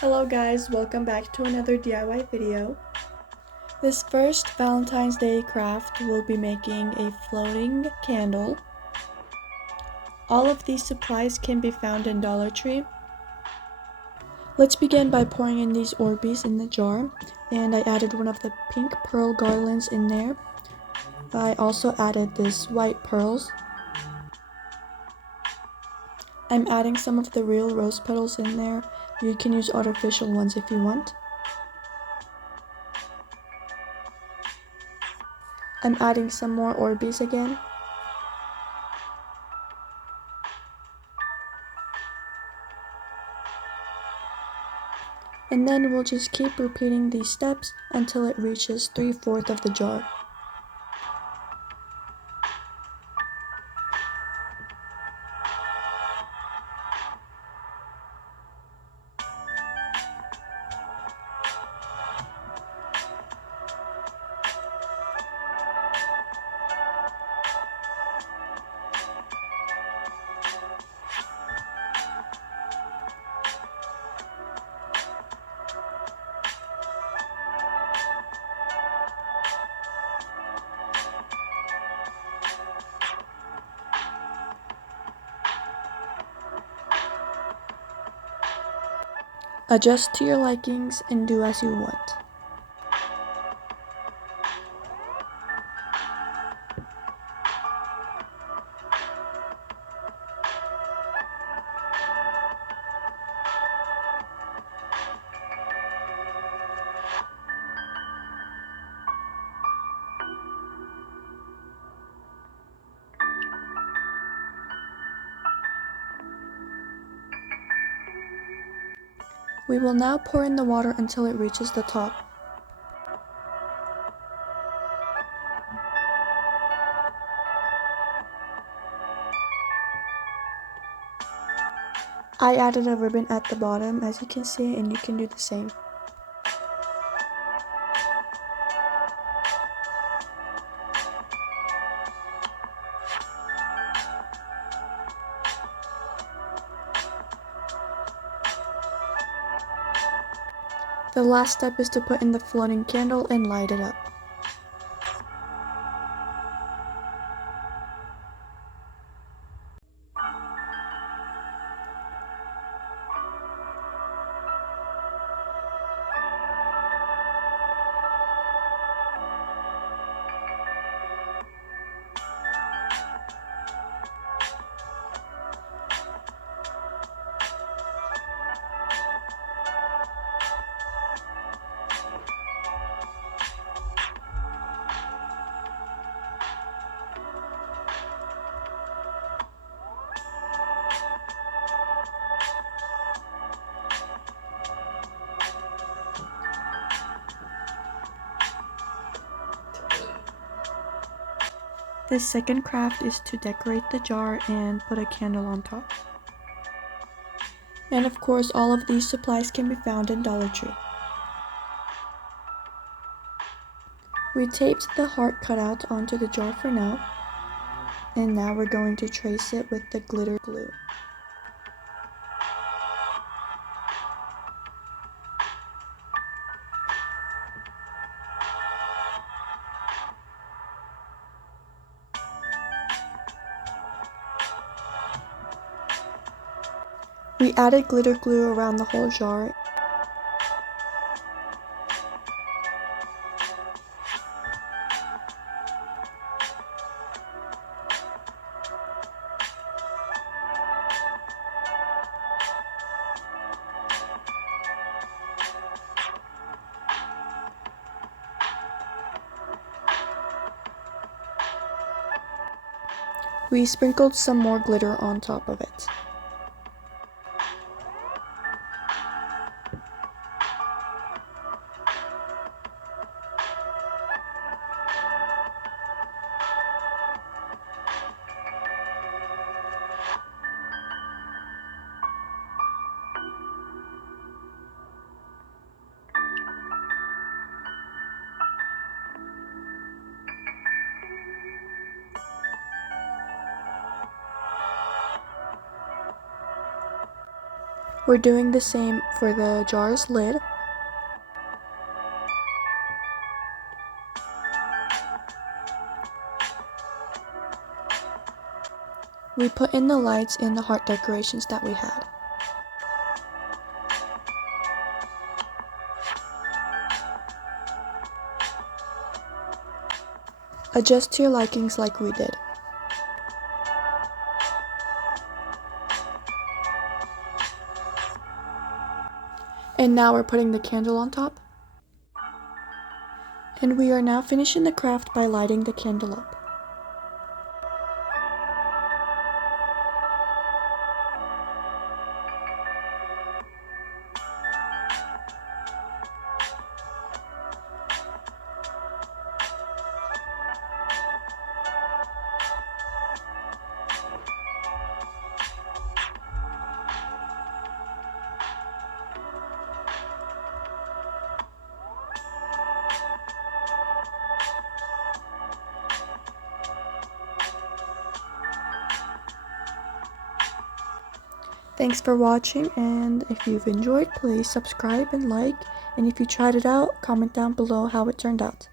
Hello guys, welcome back to another DIY video. This first Valentine's Day craft will be making a floating candle. All of these supplies can be found in Dollar Tree. Let's begin by pouring in these Orbeez in the jar, and I added one of the pink pearl garlands in there. I also added this white pearls. I'm adding some of the real rose petals in there. You can use artificial ones if you want. I'm adding some more Orbeez again. And then we'll just keep repeating these steps until it reaches 3/4 of the jar. Adjust to your likings and do as you want. We will now pour in the water until it reaches the top. I added a ribbon at the bottom, as you can see, and you can do the same. The last step is to put in the floating candle and light it up. This second craft is to decorate the jar and put a candle on top. And of course, all of these supplies can be found in Dollar Tree. We taped the heart cutout onto the jar for now, and now we're going to trace it with the glitter glue. We added glitter glue around the whole jar. We sprinkled some more glitter on top of it. We're doing the same for the jar's lid. We put in the lights and the heart decorations that we had. Adjust to your likings like we did. And now we're putting the candle on top. And we are now finishing the craft by lighting the candle up. Thanks for watching, and if you've enjoyed, please subscribe and like, and if you tried it out, comment down below how it turned out.